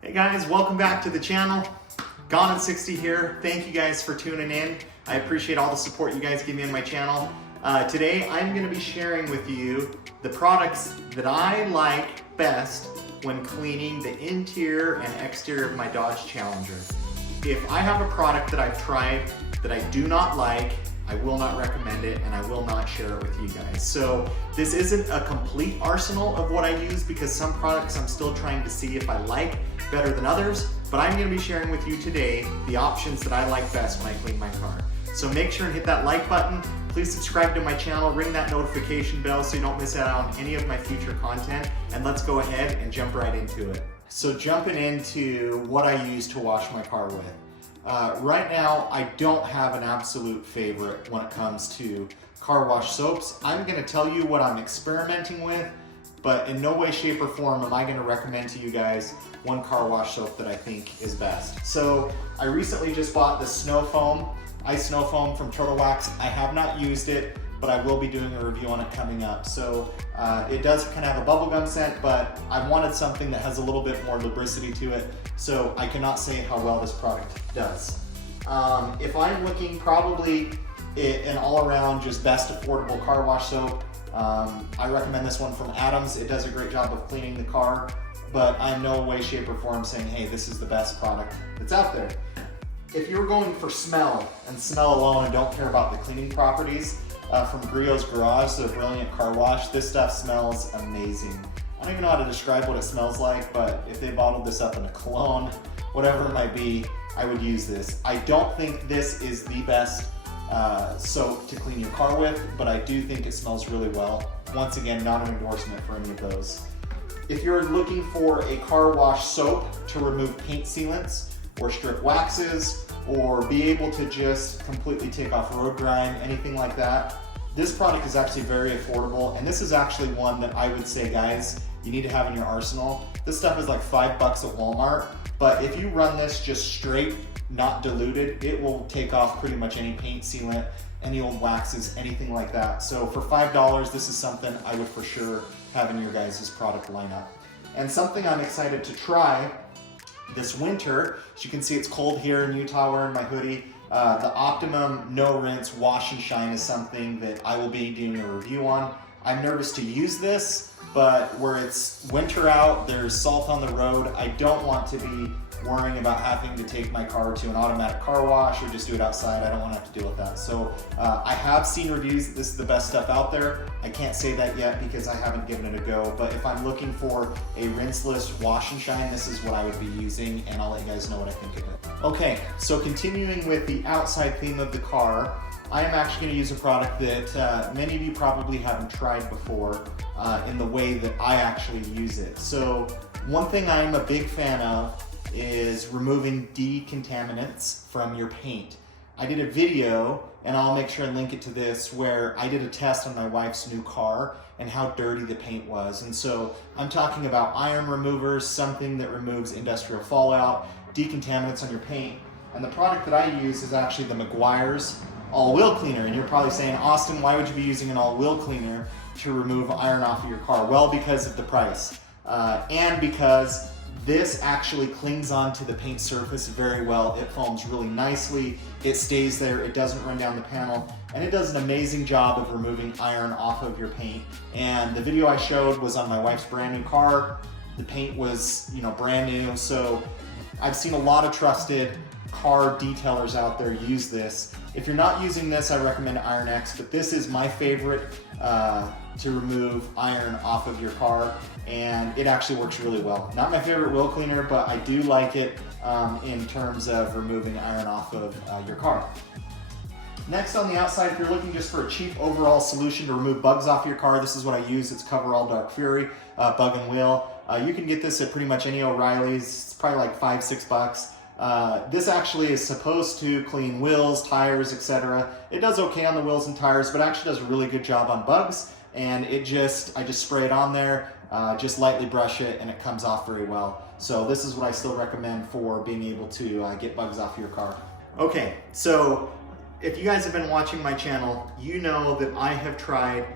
Hey guys, welcome back to the channel. Gone in 60 here. Thank you guys for tuning in. I appreciate all the support you guys give me on my channel. Today I'm going to be sharing with you the products that I like best when cleaning the interior and exterior of my Dodge Challenger. If I have a product that I've tried that I do not like, I will not recommend it and I will not share it with you guys. So this isn't a complete arsenal of what I use because some products I'm still trying to see if I like better than others, but I'm gonna be sharing with you today the options that I like best when I clean my car. So make sure and hit that like button. Please subscribe to my channel, ring that notification bell so you don't miss out on any of my future content, and let's go ahead and jump right into it. So jumping into what I use to wash my car with. Right now, I don't have an absolute favorite when it comes to car wash soaps. I'm gonna tell you what I'm experimenting with, but in no way, shape, or form am I gonna recommend to you guys one car wash soap that I think is best. So I recently just bought the snow foam, ice snow foam from Turtle Wax. I have not used it, but I will be doing a review on it coming up. So it does kind of have a bubblegum scent, but I wanted something that has a little bit more lubricity to it, so I cannot say how well this product does. If I'm looking probably an all-around just best affordable car wash soap, I recommend this one from Adams. It does a great job of cleaning the car, but I'm no way, shape, or form saying, hey, this is the best product that's out there. If you're going for smell and smell alone and don't care about the cleaning properties, from Griot's Garage, the Brilliant Car Wash, this stuff smells amazing. I don't even know how to describe what it smells like, but if they bottled this up in a cologne, whatever it might be, I would use this. I don't think this is the best soap to clean your car with, but I do think it smells really well. Once again, not an endorsement for any of those. If you're looking for a car wash soap to remove paint sealants or strip waxes, or be able to just completely take off road grime, anything like that, this product is actually very affordable, and this is actually one that I would say, guys, you need to have in your arsenal. This stuff is like $5 at Walmart, but if you run this just straight, not diluted, it will take off pretty much any paint sealant, any old waxes, anything like that. So for $5, this is something I would for sure have in your guys' product lineup. And something I'm excited to try this winter, as you can see it's cold here in Utah, wearing my hoodie. The Optimum No Rinse Wash and Shine is something that I will be doing a review on. I'm nervous to use this, but where it's winter out, there's salt on the road, I don't want to be worrying about having to take my car to an automatic car wash or just do it outside. I don't want to have to deal with that. So I have seen reviews that this is the best stuff out there. I can't say that yet because I haven't given it a go, but if I'm looking for a rinseless wash and shine, this is what I would be using, and I'll let you guys know what I think of it. Okay, so continuing with the outside theme of the car, I am actually going to use a product that many of you probably haven't tried before in the way that I actually use it. So one thing I'm a big fan of is removing decontaminants from your paint. I did a video, and I'll make sure and link it to this, where I did a test on my wife's new car and how dirty the paint was. And so I'm talking about iron removers, something that removes industrial fallout, decontaminants on your paint. And the product that I use is actually the Meguiar's all-wheel cleaner. And you're probably saying, Austin, why would you be using an all-wheel cleaner to remove iron off of your car? Well, because of the price, and because this actually clings onto the paint surface very well. It foams really nicely, it stays there, it doesn't run down the panel, and it does an amazing job of removing iron off of your paint. And the video I showed was on my wife's brand new car. The paint was, brand new, so I've seen a lot of trusted car detailers out there use this. If you're not using this, I recommend Iron X, but this is my favorite to remove iron off of your car, and it actually works really well. Not my favorite wheel cleaner, but I do like it in terms of removing iron off of your car. Next, on the outside, if you're looking just for a cheap overall solution to remove bugs off your car, this is what I use. It's Coverall Dark Fury Bug and Wheel. You can get this at pretty much any O'Reilly's. It's probably like $5-6. This actually is supposed to clean wheels, tires, etc. It does okay on the wheels and tires, but actually does a really good job on bugs. And I just spray it on there, just lightly brush it, and it comes off very well. So this is what I still recommend for being able to get bugs off your car. Okay, so if you guys have been watching my channel, you know that I have tried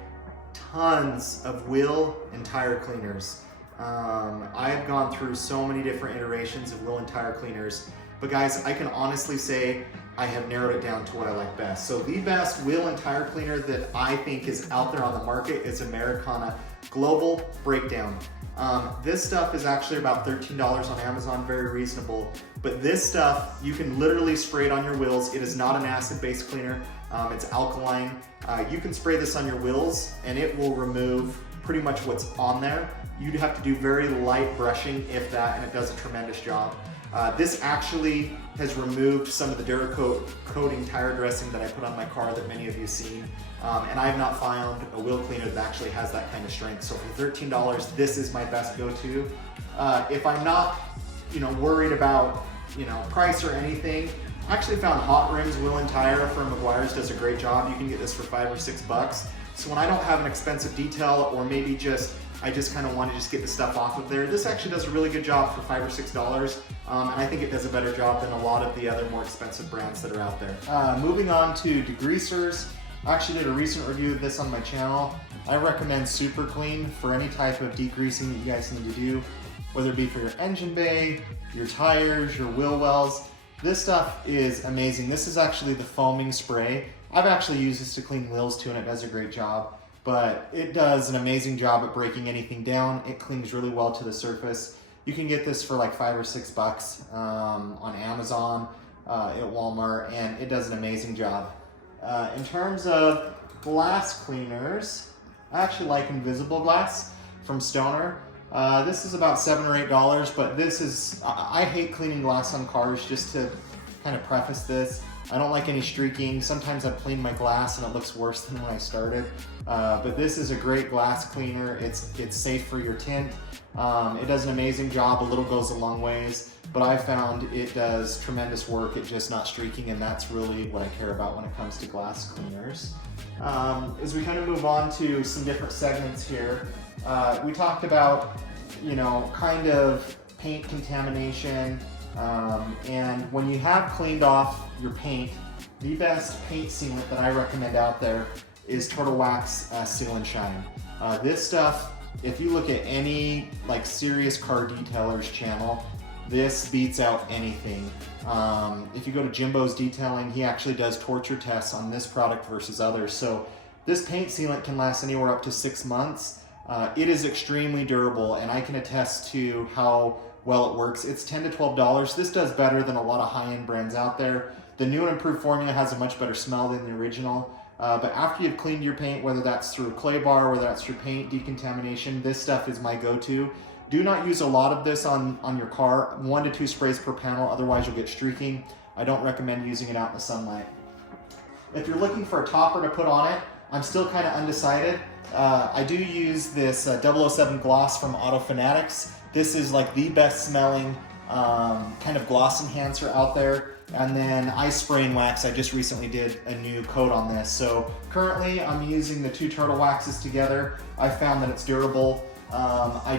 tons of wheel and tire cleaners. I've gone through so many different iterations of wheel and tire cleaners, but guys, I can honestly say I have narrowed it down to what I like best. So the best wheel and tire cleaner that I think is out there on the market is Americana Global Breakdown. This stuff is actually about $13 on Amazon, very reasonable. But this stuff, you can literally spray it on your wheels. It is not an acid-based cleaner, it's alkaline. You can spray this on your wheels and it will remove pretty much what's on there. You'd have to do very light brushing, if that, and it does a tremendous job. This actually has removed some of the Duracoat coating tire dressing that I put on my car that many of you have seen. And I have not found a wheel cleaner that actually has that kind of strength. So for $13, this is my best go-to. If I'm not, worried about, price or anything, I actually found Hot Rims Wheel and Tire from Meguiar's does a great job. You can get this for $5 or $6. So when I don't have an expensive detail, or maybe I just kind of want to just get the stuff off of there, this actually does a really good job for $5 or $6. And I think it does a better job than a lot of the other more expensive brands that are out there. Moving on to Degreasers. I actually did a recent review of this on my channel. I recommend Super Clean for any type of degreasing that you guys need to do, whether it be for your engine bay, your tires, your wheel wells. This stuff is amazing. This is actually the foaming spray. I've actually used this to clean wheels too, and it does a great job. But it does an amazing job at breaking anything down. It clings really well to the surface. You can get this for like $5 or $6 on Amazon, at Walmart, and it does an amazing job. In terms of glass cleaners, I actually like Invisible Glass from Stoner. This is about $7 or $8, but this is, I hate cleaning glass on cars, just to kind of preface this. I don't like any streaking. Sometimes I've cleaned my glass and it looks worse than when I started. But this is a great glass cleaner. It's safe for your tint. It does an amazing job. A little goes a long ways, but I found it does tremendous work at just not streaking, and that's really what I care about when it comes to glass cleaners. As we kind of move on to some different segments here, we talked about, kind of paint contamination, and when you have cleaned off your paint, the best paint sealant that I recommend out there is Turtle Wax Seal and Shine. This stuff, if you look at any serious car detailer's channel, this beats out anything. If you go to Jimbo's Detailing, he actually does torture tests on this product versus others. So this paint sealant can last anywhere up to 6 months. It is extremely durable, and I can attest to how well it works. It's $10 to $12. This does better than a lot of high-end brands out there. The new and improved formula has a much better smell than the original. But after you've cleaned your paint, whether that's through a clay bar, whether that's through paint decontamination, this stuff is my go-to. Do not use a lot of this on your car, 1 to 2 sprays per panel, otherwise you'll get streaking. I don't recommend using it out in the sunlight. If you're looking for a topper to put on it, I'm still kind of undecided. I do use this 007 gloss from Auto Fanatics. This is like the best smelling kind of gloss enhancer out there. And then ice spray and wax, I just recently did a new coat on this. So currently I'm using the 2 turtle waxes together. I found that it's durable. I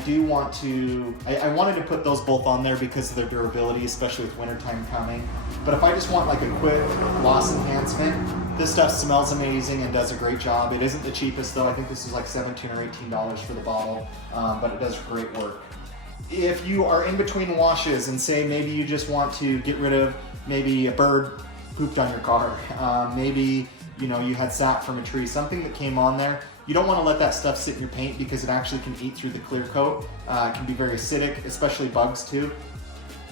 wanted to put those both on there because of their durability, especially with wintertime coming. But if I just want like a quick gloss enhancement, this stuff smells amazing and does a great job. It isn't the cheapest though. I think this is like $17 or $18 for the bottle, but it does great work. If you are in between washes and say maybe you just want to get rid of maybe a bird pooped on your car, maybe you had sap from a tree, something that came on there, you don't want to let that stuff sit in your paint because it actually can eat through the clear coat. It can be very acidic, especially bugs too.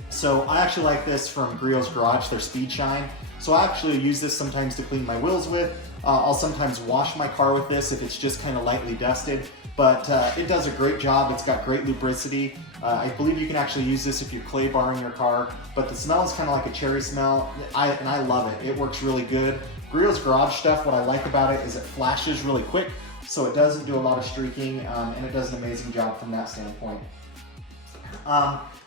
So I actually like this from Griot's Garage, their Speed Shine. So I actually use this sometimes to clean my wheels with. I'll sometimes wash my car with this if it's just kind of lightly dusted. But it does a great job. It's got great lubricity. I believe you can actually use this if you're clay barring your car, but the smell is kind of like a cherry smell, and I love it. It works really good. Griot's Garage stuff, what I like about it is it flashes really quick, so it doesn't do a lot of streaking, and it does an amazing job from that standpoint.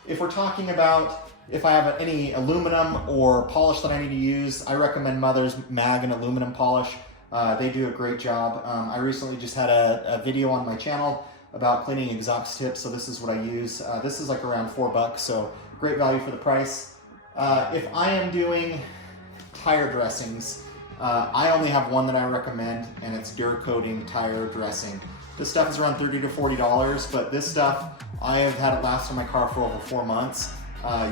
If we're talking about if I have any aluminum or polish that I need to use, I recommend Mother's Mag and Aluminum Polish. They do a great job. I recently just had a video on my channel about cleaning exhaust tips, so this is what I use. This is like around $4, so great value for the price. If I am doing tire dressings, I only have one that I recommend, and it's Duracoating Tire Dressing. This stuff is around $30 to $40, but this stuff, I have had it last in my car for over 4 months.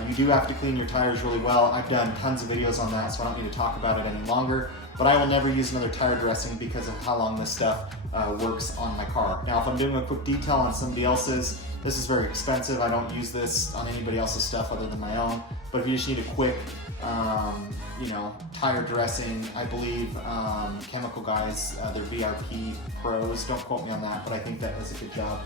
You do have to clean your tires really well. I've done tons of videos on that, so I don't need to talk about it any longer. But I will never use another tire dressing because of how long this stuff works on my car. Now, if I'm doing a quick detail on somebody else's, this is very expensive. I don't use this on anybody else's stuff other than my own. But if you just need a quick, tire dressing, I believe Chemical Guys, their VRP Pros, don't quote me on that, but I think that does a good job.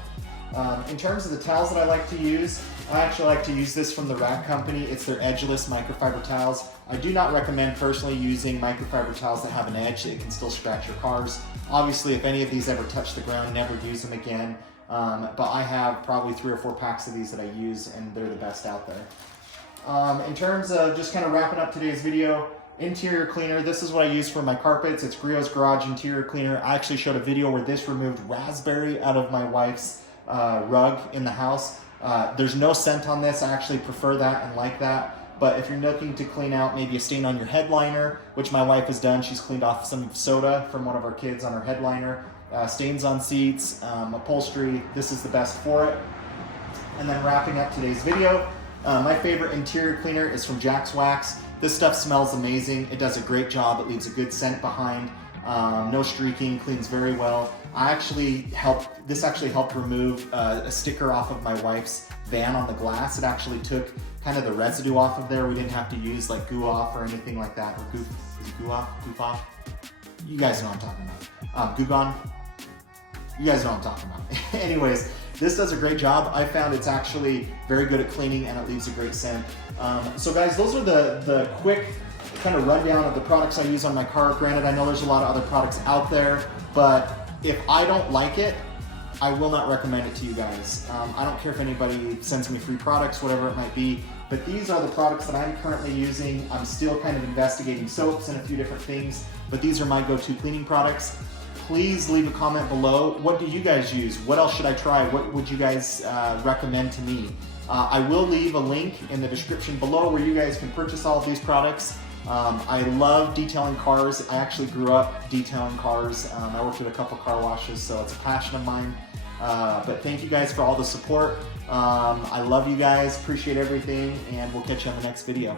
In terms of the towels that I like to use, I actually like to use this from the Rag Company. It's their edgeless microfiber towels. I do not recommend personally using microfiber towels that have an edge. It can still scratch your cars. Obviously, if any of these ever touch the ground, never use them again. But I have probably 3 or 4 packs of these that I use, and they're the best out there. In terms of just kind of wrapping up today's video, interior cleaner, this is what I use for my carpets. It's Griot's Garage Interior Cleaner. I actually showed a video where this removed raspberry out of my wife's rug in the house. There's no scent on this. I actually prefer that and like that. But if you're looking to clean out maybe a stain on your headliner, which my wife has done, she's cleaned off some soda from one of our kids on her headliner, stains on seats, upholstery, this is the best for it. And then wrapping up today's video, my favorite interior cleaner is from Jack's Wax. This stuff smells amazing. It does a great job. It leaves a good scent behind. No streaking, cleans very well. This actually helped remove a sticker off of my wife's van on the glass. It actually took kind of the residue off of there. We didn't have to use like Goo Off or anything like that. Or is it Goo Off? Goof Off? You guys know what I'm talking about. Goo Gone? You guys know what I'm talking about. Anyways, this does a great job. I found it's actually very good at cleaning and it leaves a great scent. So guys, those are the quick kind of rundown of the products I use on my car. Granted, I know there's a lot of other products out there, but if I don't like it, I will not recommend it to you guys. I don't care if anybody sends me free products, whatever it might be, but these are the products that I'm currently using. I'm still kind of investigating soaps and a few different things, but these are my go-to cleaning products. Please leave a comment below. What do you guys use? What else should I try? What would you guys recommend to me? I will leave a link in the description below where you guys can purchase all of these products. I love detailing cars. I actually grew up detailing cars. I worked at a couple car washes, so it's a passion of mine. But thank you guys for all the support. I love you guys, appreciate everything, and we'll catch you on the next video.